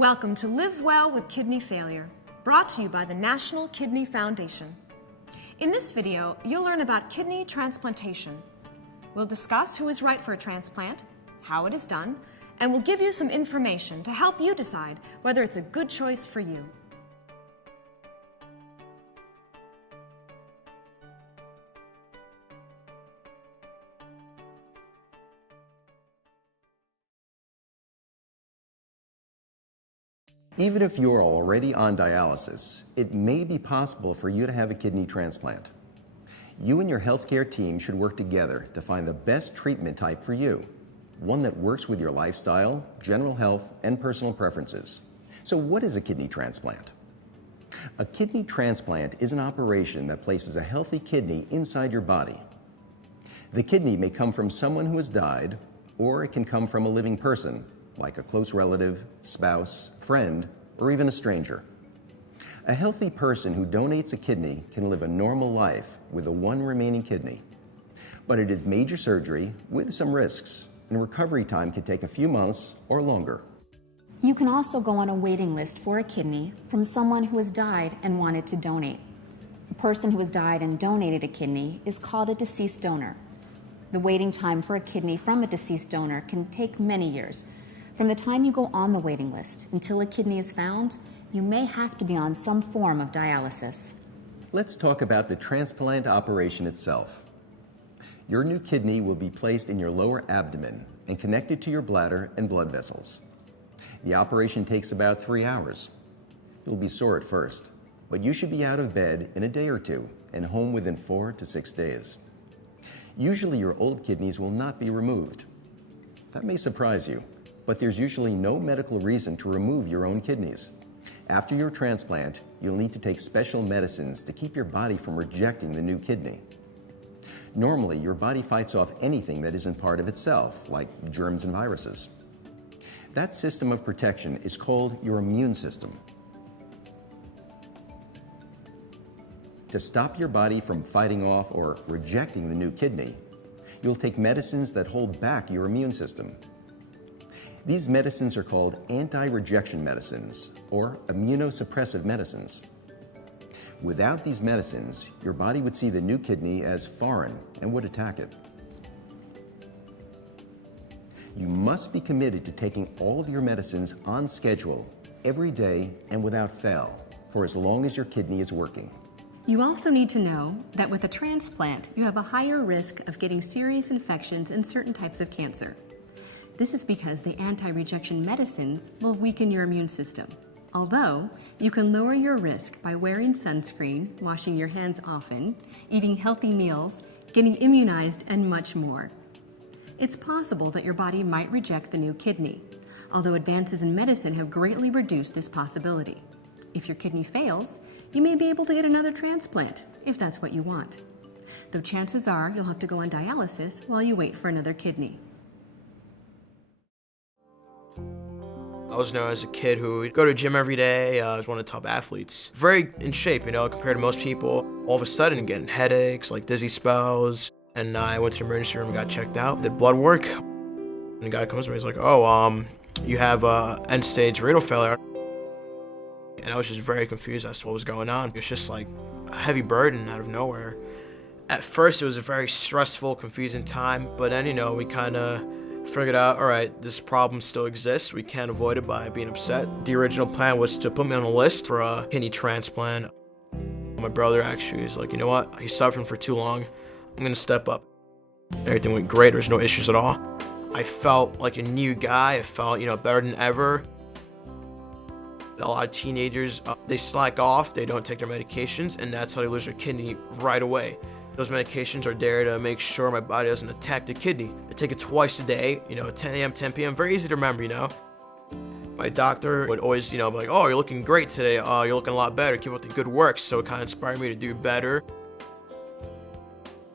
Welcome to Live Well with Kidney Failure, brought to you by the National Kidney Foundation. In this video, you'll learn about kidney transplantation. We'll discuss who is right for a transplant, how it is done, and we'll give you some information to help you decide whether it's a good choice for you. Even if you are already on dialysis, it may be possible for you to have a kidney transplant. You and your healthcare team should work together to find the best treatment type for you, one that works with your lifestyle, general health, and personal preferences. So what is a kidney transplant? A kidney transplant is an operation that places a healthy kidney inside your body. The kidney may come from someone who has died, or it can come from a living person, like a close relative, spouse, friend, or even a stranger. A healthy person who donates a kidney can live a normal life with the one remaining kidney. But it is major surgery with some risks, and recovery time can take a few months or longer. You can also go on a waiting list for a kidney from someone who has died and wanted to donate. A person who has died and donated a kidney is called a deceased donor. The waiting time for a kidney from a deceased donor can take many years. From the time you go on the waiting list until a kidney is found, you may have to be on some form of dialysis. Let's talk about the transplant operation itself. Your new kidney will be placed in your lower abdomen and connected to your bladder and blood vessels. The operation takes about 3 hours. You'll be sore at first, but you should be out of bed in a day or two and home within 4 to 6 days. Usually your old kidneys will not be removed. That may surprise you, but there's usually no medical reason to remove your own kidneys. After your transplant, you'll need to take special medicines to keep your body from rejecting the new kidney. Normally, your body fights off anything that isn't part of itself, like germs and viruses. That system of protection is called your immune system. To stop your body from fighting off or rejecting the new kidney, you'll take medicines that hold back your immune system. These medicines are called anti-rejection medicines, or immunosuppressive medicines. Without these medicines, your body would see the new kidney as foreign and would attack it. You must be committed to taking all of your medicines on schedule, every day and without fail, for as long as your kidney is working. You also need to know that with a transplant, you have a higher risk of getting serious infections and certain types of cancer. This is because the anti-rejection medicines will weaken your immune system. Although, you can lower your risk by wearing sunscreen, washing your hands often, eating healthy meals, getting immunized, and much more. It's possible that your body might reject the new kidney, although advances in medicine have greatly reduced this possibility. If your kidney fails, you may be able to get another transplant, if that's what you want. Though chances are you'll have to go on dialysis while you wait for another kidney. I was known as a kid who would go to the gym every day. I was one of the top athletes. Very in shape, compared to most people. All of a sudden, getting headaches, like dizzy spells. And I went to the emergency room and got checked out, did blood work. And the guy comes to me, he's like, you have end-stage renal failure. And I was just very confused as to what was going on. It was just like a heavy burden out of nowhere. At first, it was a very stressful, confusing time. But then, we kind of figured out, all right, this problem still exists. We can't avoid it by being upset. The original plan was to put me on a list for a kidney transplant. My brother actually is like, you know what? He's suffering for too long. I'm gonna step up. Everything went great. There's no issues at all. I felt like a new guy. I felt, better than ever. A lot of teenagers, they slack off. They don't take their medications, and that's how they lose their kidney right away. Those medications are there to make sure my body doesn't attack the kidney. I take it twice a day, 10 a.m., 10 p.m., very easy to remember, My doctor would always, be like, oh, you're looking great today. You're looking a lot better. Keep up the good work. So it kind of inspired me to do better.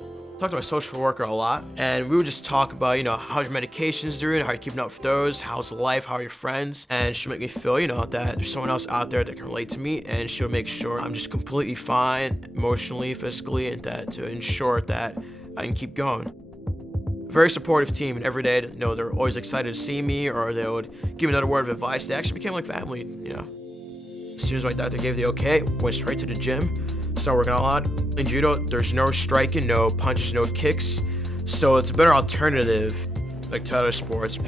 I talked to my social worker a lot, and we would just talk about, how's your medications doing, how you're keeping up with those, how's life, how are your friends, and she'll make me feel, that there's someone else out there that can relate to me, and she'll make sure I'm just completely fine, emotionally, physically, and that to ensure that I can keep going. very supportive team, and every day, you know, they're always excited to see me, or they would give me another word of advice. They actually became like family, you know. As soon as my doctor gave the okay, went straight to the gym, started working out a lot. In judo, there's no striking, no punches, no kicks, so it's a better alternative, like to other sports.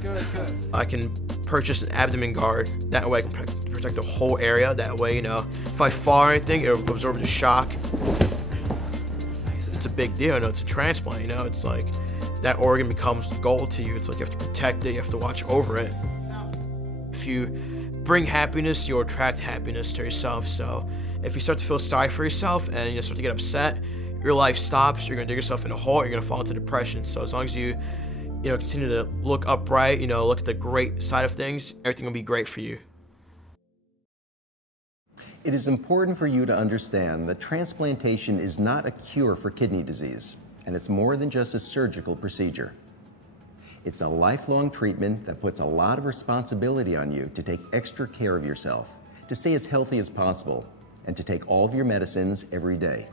Good. I can purchase an abdomen guard. That way I can protect the whole area. That way, you know, if I fall or anything, it'll absorb the shock. It's a big deal, you know, it's a transplant, you know, it's like that organ becomes gold to you. It's like you have to protect it, you have to watch over it. If you bring happiness, you'll attract happiness to yourself. So if you start to feel sorry for yourself and you start to get upset, your life stops, you're gonna dig yourself in a hole, you're gonna fall into depression. So as long as you continue to look upright, you know, look at the great side of things, everything will be great for you. It is important for you to understand that transplantation is not a cure for kidney disease, and it's more than just a surgical procedure. It's a lifelong treatment that puts a lot of responsibility on you to take extra care of yourself, to stay as healthy as possible, and to take all of your medicines every day.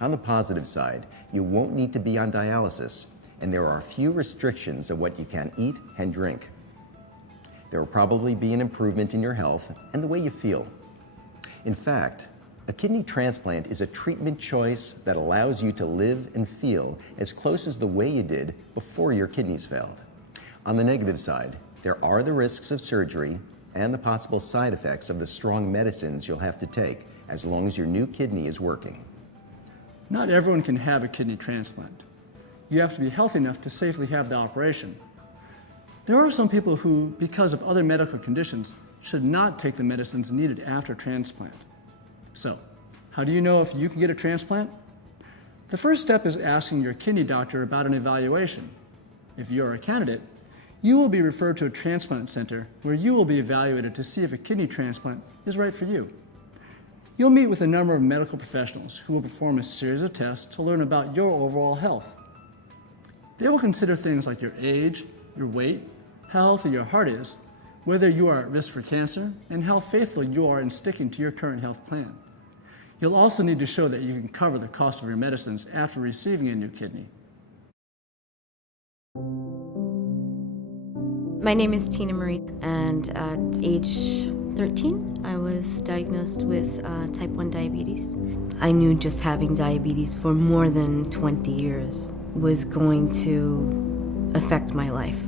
On the positive side, you won't need to be on dialysis, and there are few restrictions of what you can eat and drink. There will probably be an improvement in your health and the way you feel. In fact, a kidney transplant is a treatment choice that allows you to live and feel as close as the way you did before your kidneys failed. On the negative side, there are the risks of surgery and the possible side effects of the strong medicines you'll have to take as long as your new kidney is working. Not everyone can have a kidney transplant. You have to be healthy enough to safely have the operation. There are some people who, because of other medical conditions, should not take the medicines needed after transplant. So, how do you know if you can get a transplant? The first step is asking your kidney doctor about an evaluation. If you are a candidate, you will be referred to a transplant center where you will be evaluated to see if a kidney transplant is right for you. You'll meet with a number of medical professionals who will perform a series of tests to learn about your overall health. They will consider things like your age, your weight, how healthy your heart is, whether you are at risk for cancer, and how faithful you are in sticking to your current health plan. You'll also need to show that you can cover the cost of your medicines after receiving a new kidney. My name is Tina Marie, and at age 13, I was diagnosed with type 1 diabetes. I knew just having diabetes for more than 20 years was going to affect my life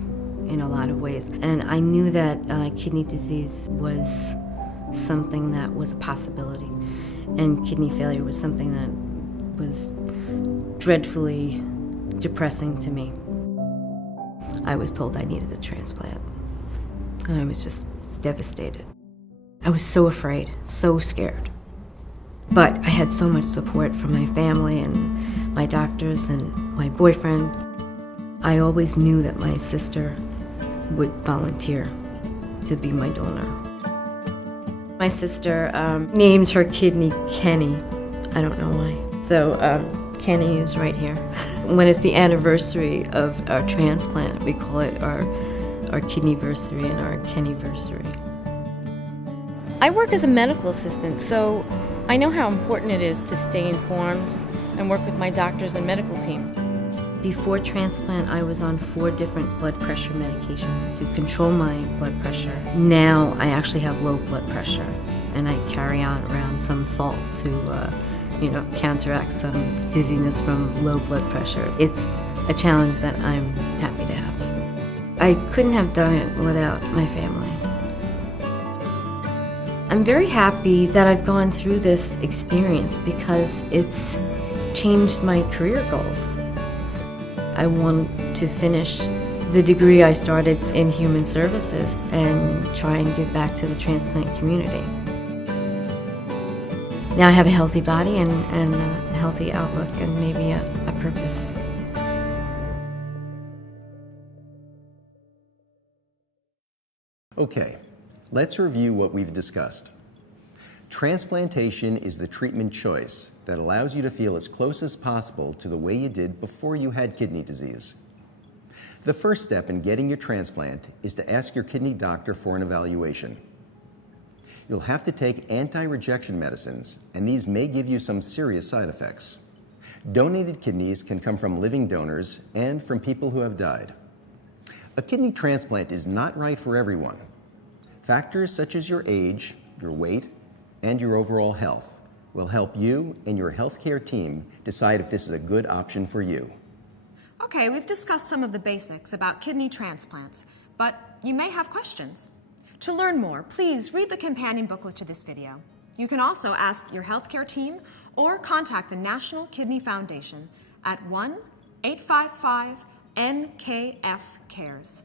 in a lot of ways. And I knew that kidney disease was something that was a possibility. And kidney failure was something that was dreadfully depressing to me. I was told I needed a transplant. And I was just devastated. I was so afraid, so scared. But I had so much support from my family and my doctors and my boyfriend. I always knew that my sister would volunteer to be my donor. My sister named her kidney Kenny. I don't know why. So Kenny is right here. When it's the anniversary of our transplant, we call it our kidneyversary and our Kennyversary. I work as a medical assistant, so I know how important it is to stay informed and work with my doctors and medical team. Before transplant, I was on 4 different blood pressure medications to control my blood pressure. Now I actually have low blood pressure, and I carry on around some salt to counteract some dizziness from low blood pressure. It's a challenge that I'm happy to have. I couldn't have done it without my family. I'm very happy that I've gone through this experience because it's changed my career goals. I want to finish the degree I started in human services and try and give back to the transplant community. Now I have a healthy body and a healthy outlook and maybe a purpose. Okay, let's review what we've discussed. Transplantation is the treatment choice that allows you to feel as close as possible to the way you did before you had kidney disease. The first step in getting your transplant is to ask your kidney doctor for an evaluation. You'll have to take anti-rejection medicines, and these may give you some serious side effects. Donated kidneys can come from living donors and from people who have died. A kidney transplant is not right for everyone. Factors such as your age, your weight, and your overall health will help you and your healthcare team decide if this is a good option for you. Okay, we've discussed some of the basics about kidney transplants, but you may have questions. To learn more, please read the companion booklet to this video. You can also ask your healthcare team or contact the National Kidney Foundation at 1-855-NKF-CARES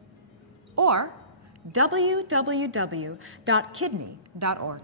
or www.kidney.org.